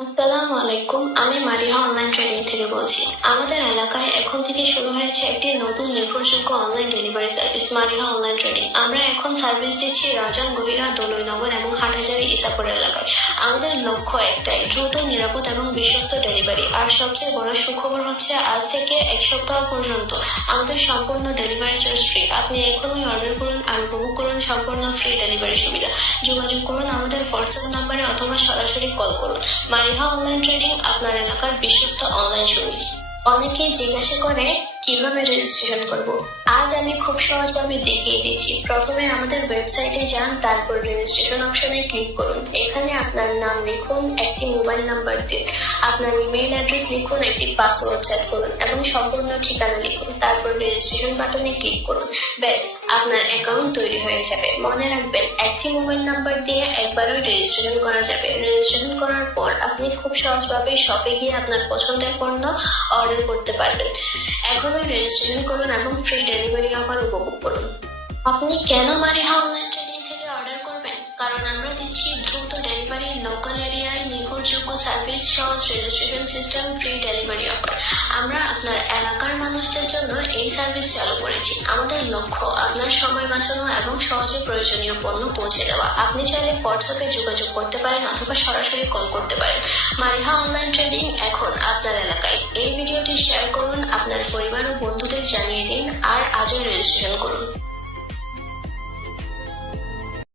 আসসালামু আলাইকুম, আমি মারিহা অনলাইন ট্রেডিং থেকে বলছি। আমাদের এলাকায় এখন থেকে শুরু হয়েছে একটি নতুন নির্ভরযোগ্য online delivery service, Mariha online trading. আমরা এখন সার্ভিস দিচ্ছি রাজান, গহিরা, দোলইনগর এবং হাটহাজারী ইসাপুর এলাকায়। আমাদের লক্ষ্য একটাই, দ্রুত, নিরাপদ এবং বিশ্বস্ত ডেলিভারি। আর সবচেয়ে বড় সুখবর হচ্ছে, আজ থেকে এক সপ্তাহ পর্যন্ত আমাদের সম্পূর্ণ ডেলিভারি চার্জ ফ্রি। আপনি এখনই অর্ডার করুন আর উপভোগ করুন সম্পূর্ণ ফ্রি ডেলিভারি সুবিধা। যোগাযোগ করুন আমাদের হোয়াটসঅ্যাপ নাম্বারে অথবা সরাসরি কল করুন। মারিহা অনলাইন ট্রেডিং, আপনার এলাকার বিশ্বস্ত অনলাইন সঙ্গী। অনেকেই জিজ্ঞাসা করে কিভাবে রেজিস্ট্রেশন করব। আজ আমি খুব সহজভাবে দেখিয়ে দিচ্ছি। প্রথমে আমাদের ওয়েবসাইটে যান, তারপর রেজিস্ট্রেশন অপশনে ক্লিক করুন। এখানে আপনার নাম লিখুন, একটি মোবাইল নাম্বার দিন, আপনার ইমেইল অ্যাড্রেস লিখুন, একটি পাসওয়ার্ড সেট করুন এবং সম্পূর্ণ ঠিকানা লিখুন। তারপর রেজিস্ট্রেশন বাটনে ক্লিক করুন। ব্যাস, আপনার অ্যাকাউন্ট তৈরি হয়ে যাবে। মনে রাখবেন, একটি মোবাইল নাম্বার দিয়ে একবারই রেজিস্ট্রেশন করা যাবে। রেজিস্ট্রেশন করার পর আপনি খুব সহজভাবে শপে গিয়ে আপনার পছন্দের পণ্য অর্ডার করতে পারবেন। এখনই রেজিস্ট্রেশন করুন এবং ফ্রি ডেলিভারি অফার উপভোগ করুন। আপনি কেন মারিহা অনলাইন ট্রেডিং থেকে অর্ডার করবেন? কারণ আমরা দিচ্ছি দ্রুত ডেলিভারি, লোকাল এরিয়ায় নির্ভরযোগ্য সার্ভিস, সহজ registration system, free delivery offer. আমরা আপনার এলাকার মানুষদের জন্য এই সার্ভিস চালু করেছি। আমাদের লক্ষ্য আপনার সময় বাঁচানো এবং সহজে প্রয়োজনীয় পণ্য পৌঁছে দেওয়া। আপনি চাইলে হোয়াটসঅ্যাপে যোগাযোগ করতে পারেন অথবা সরাসরি কল করতে পারেন। মারিহা অনলাইন ট্রেডিং এখন আপনার এলাকায়। এই ভিডিওটি শেয়ার করুন, আপনার পরিবার ও বন্ধুদের জানিয়ে দিন, আর আজই রেজিস্ট্রেশন করুন।